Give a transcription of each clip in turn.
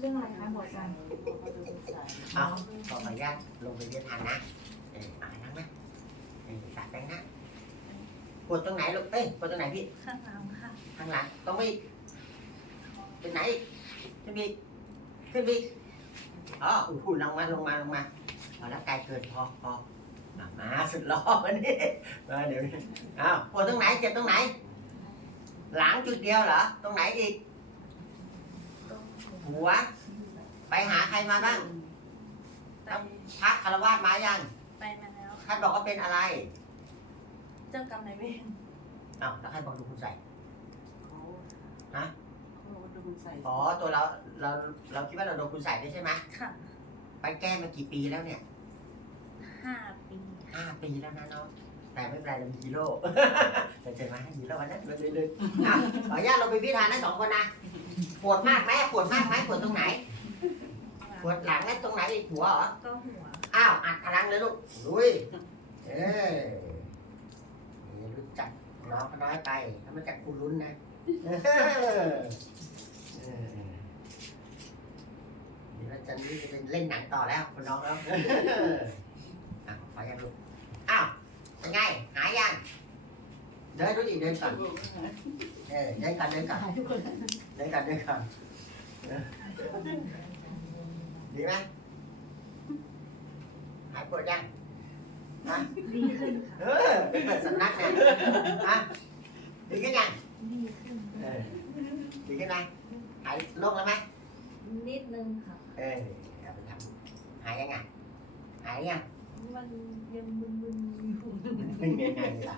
เรื่องอะไรคะหมวดจันเอาขออนุญาตลงไปเรียนทานนะเอออ่านนั่งนะเออตัดแป้งนะปวดตรงไหนลูกเอ้ยปวดตรงไหนพี่ ข้างหลังค่ะ ข้างหลังตรงนี้เป็นไหนขึ้นไปอีกขึ้นไปอีกอ๋ออู้หูลงมาลงมาลงมาพอแล้วกายเกินพอพอมามาสุดล้อวันนี้มาเดี๋ยวนี้อ้าวปวดตรงไหนเจ็บตรงไหน หลังจุดเดียวเหรอ ตรงไหนอีกต รงหัว ไปหาใครมาบ้างไปพระคารวาสมายังไปมาแล้วท่านบอกว่าเป็นอะไร เจ้ากรรมนายเวรอ้าวแล้วใครบอกดูคุณใส่เขาฮะเขาบอกว่าโดนใส่อ๋อตัวเราเราเราคิดว่าเราโดนคุณใส่ด้วยใช่ไหมค่ะไปแก้มากี่ปีแล้วเนี่ยห้าปีห้าปีแล้วนะน้องแต่ไม่เป็นไรเรามีฮีโร่เราเจอมาให้ฮีโร่วันนั้นเราเลยๆอะขออนุญาตเราไปพิธานนะสองคนนะ ปวดมากไหมปวดมากไหมปวดตรงไหน ปวดหลังและตรงไหนอีกหัวเหรอก็หัวอ้าวอัดพลังเลยลูกลุยเออนี่รู้จักน้องก็น้อยไปถ้ามาจากกูลุ้นนะเออเออเดี๋ยวอาจารย์นี่จะเป็นเล่นหนังต่อแล้วคุณน้องแล้วอะขอยังลูกอ้าวเป็นไงหายยัง เดินดูดิเดินก่อนเออเดินก่อนเดินก่อนเดินก่อนเดินก่อนเออดีไหมหายปวดยังฮะดีขึ้นค่ะ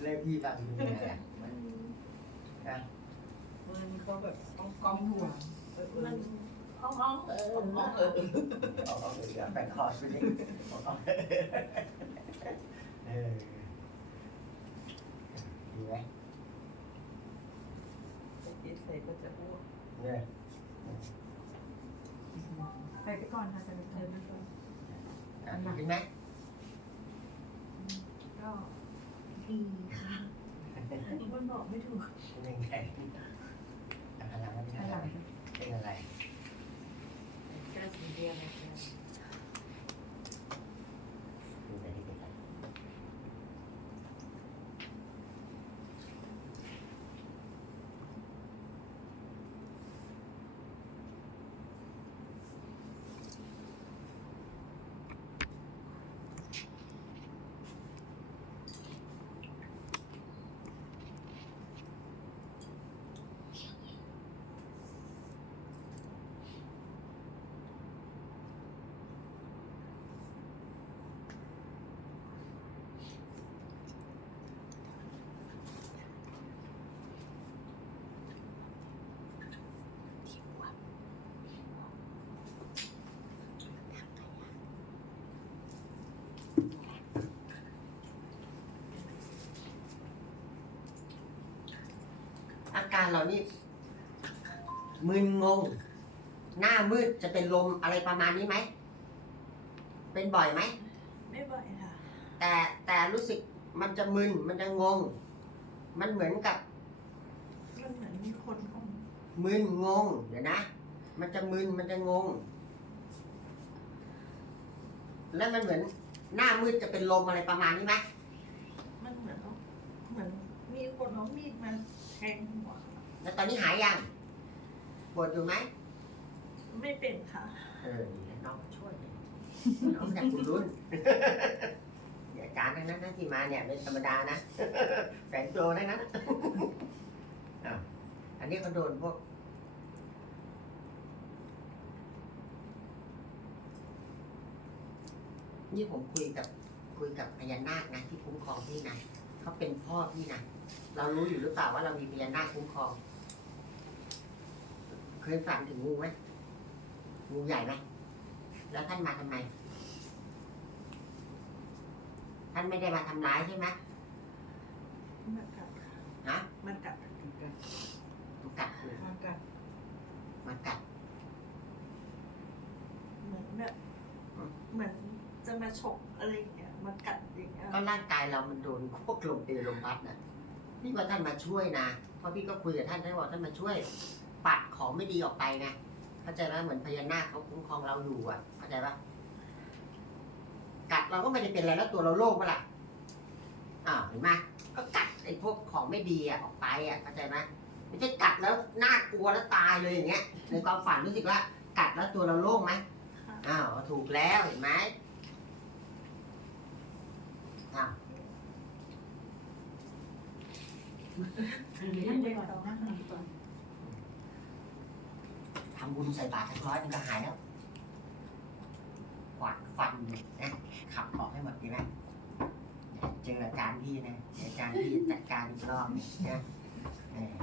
เออเป็นเปิดสำนักนะฮะดีขึ้นยังดีขึ้นเออดีขึ้นไหมหายโรคแล้วไหมนิดนึงค่ะเออเอาไปทำหายยังไงหายยังมันยังมึนๆอยู่เป็นยังไงล่ะเล่าพี่ฟังเป็นยังไงล่ะมันมันเขาแบบต้องกองหัวเออมันอ้องๆเออเออเออเอาเอาเดี๋ยวแบ่งคอร์สไปดิเอาเอาเออดีไหมคิดใส่ก็จะอ้วกเนี่ยใส่ไปก่อนค่ะใส่ไปก่อนอะดีขึ้นไหมก็ ดีค่ะมันบอกไม่ถูกเป็นยังไงอะพลังมันเป็นข้างอะหลัไรงเป็นอะไรแก้สีเดียวนะดูแต่ที่เป็นอะไร อาการเรานี่มึนงง หน้ามืดจะเป็นลมอะไรประมาณนี้ไหม เป็นบ่อยไหม ไม่บ่อยค่ะ แต่แต่รู้สึกมันจะมึนมันจะงง มันเหมือนกับมันเหมือนมีคนเอามึนงง เดี๋ยวนะ มันจะมึนมันจะงง แล้วมันเหมือนหน้ามืดจะเป็นลมอะไรประมาณนี้ไหมมันเหมือนเอาเหมือนมีคนเอามีดมา แทงหัวแล้วตอนนี้หายยังปวดอยู่ไหมไม่เป็นค่ะ เออนี่แหละน้องช่วยเลยน้องอยากคุณรุ่นเดี๋ยวอาจารย์ทั้งนั้นนะที่มาเนี่ยไม่ธรรมดานะแฝงตัวทั้งนั้นอ้าวอันนี้เขาโดนพวก นี่ผมคุยกับคุยกับพญานาคนะที่คุ้มครองพี่นะ เขาเป็นพ่อพี่นะเรารู้อยู่หรือเปล่าว่าเรามีพญานาคคุ้มครอง เคยฝันถึงงูไหมงูใหญ่ไหมแล้วท่านมาทำไม ท่านไม่ได้มาทำร้ายใช่ไหมมันกัดค่ะฮะมันกัดถึงกันมันกัดคุณทางกันมันกัดเหมือนแบบเหมือนจะมาฉกอะไรอย่างเงี้ยมันกัดอย่างเงี้ย ก็ร่างกายเรามันโดนพวกลมตีลมพัดน่ะพี่ว่าท่านมาช่วยนะเพราะพี่ก็คุยกับท่านท่านบอกท่านมาช่วย ปัดของไม่ดีออกไปไงเข้าใจไหมเหมือนพญานาคเขาคุ้มครองเราอยู่อะ เข้าใจปะกัดเราก็ไม่ได้เป็นอะไรแล้วตัวเราโล่งปะล่ะอ้าวเห็นไหมก็กัดไอ้พวกของไม่ดีอะออกไปอะเข้าใจไหมไม่ใช่กัดแล้วน่ากลัวแล้วตายเลยอย่างเงี้ยในความฝันรู้สึกว่า กัดแล้วตัวเราโล่งไหมค่ะอ้าวถูกแล้วเห็นไหมอ้าว นั่งไปก่อนนั่งไปก่อนทำบุญใส่บาตรทั้งร้อยมันก็หายแล้วกวาดฟันนะขับออกให้หมดดีไหมเจออาจารย์พี่นะเดี๋ยวอาจารย์พี่จัดการอีกรอบหนึ่งนะเออ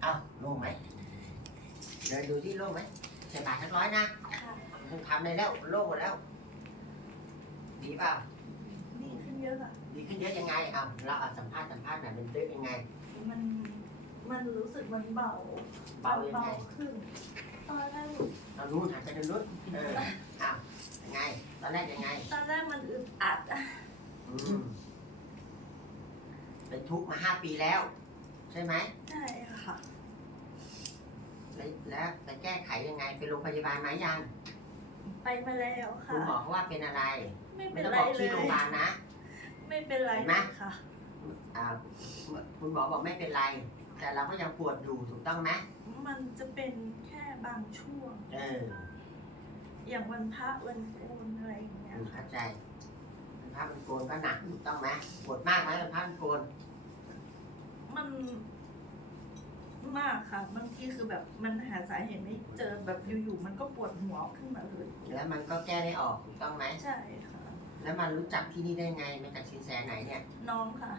เอ้าโล่งไหมเดินดูที่โล่งไหมใส่บาตรทั้งร้อยนะค่ะมึงทำได้แล้วโล่งหมดแล้วดีเปล่าดีขึ้น เยอะค่ะดีขึ้นเยอะยังไงเอาเราเอาสัมภาษณ์สัมภาษณ์หน่อยเป็นตึ๊กยังไง มันมันรู้สึกมันเบาเบายังไง ขึ้น ตอนแรกเรารู้หันไปทางนู้นเอออ้าวยังไง ตอนแรกยังไง ตอนแรกมันอึดอัดอะอืมเป็นทุกข์มาห้าปีแล้ว ใช่ไหม ใช่ค่ะ แล้วแล้วจะแก้ไขยังไงไปโรงพยาบาลไหมยัง ไปมาแล้วคุค่ะ ณหมอเขาว่าเป็นอะไร ไม่ไม่เป็นต้องไรบอกเลชื่อโรงพยยาบาลนะ ไม่เป็นไรเห็นไหมค่ะอ่าคุณหมอบอกไม่เป็นไร แต่เราก็ยังปวดอยู่ถูกต้องไหมมันจะเป็นแค่บางช่วง เออ อย่างวันพระวันโกนอะไรอย่างเงี้ยเข้าใจภาพมันโกนก็หนักถูกต้องไหมปวดมากไหมภาพมันโกน มันมากค่ะบางทีคือแบบมันหาสาเหตุไม่เจอแบบอยู่ๆมันก็ปวดหัวขึ้นมาเลย แล้วมันก็แก้ไม่ออกถูกต้องไหมใช่ค่ะ แล้วมันรู้จักที่นี่ได้ไงมาจากสินแสไหนเนี่ยน้องค่ะ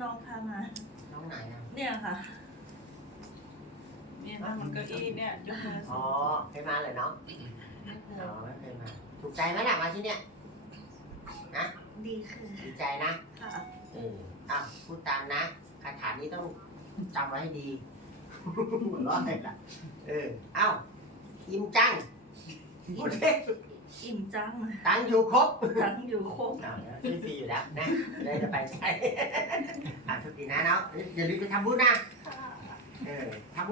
น้องพามาน้องไหนอะเนี่ยค่ะ เนี่ยนั่งบนเก้าอี้เนี่ยยกมืออ๋อเคยมาเลยเนาะอ๋อไม่เคยมา ถูกใจไหมล่ะมาที่เนี่ยดีขึ้นดีใจนะค่ะเอออะพูดตามนะคาถานี้ต้องจำไว้ให้ดีหัวเร้อนเลยล่ะเออเอ้าอิ่มจังพูดเล่น อิ่มจังตังค์อยู่ครบทั้งอยู่ครบอ้าวซื้อฟรีอยู่แล้วนะจะได้จะไปใช้อะทุกทีนะเนาะอย่าลืมไปทำบุญนะค่ะเออทำ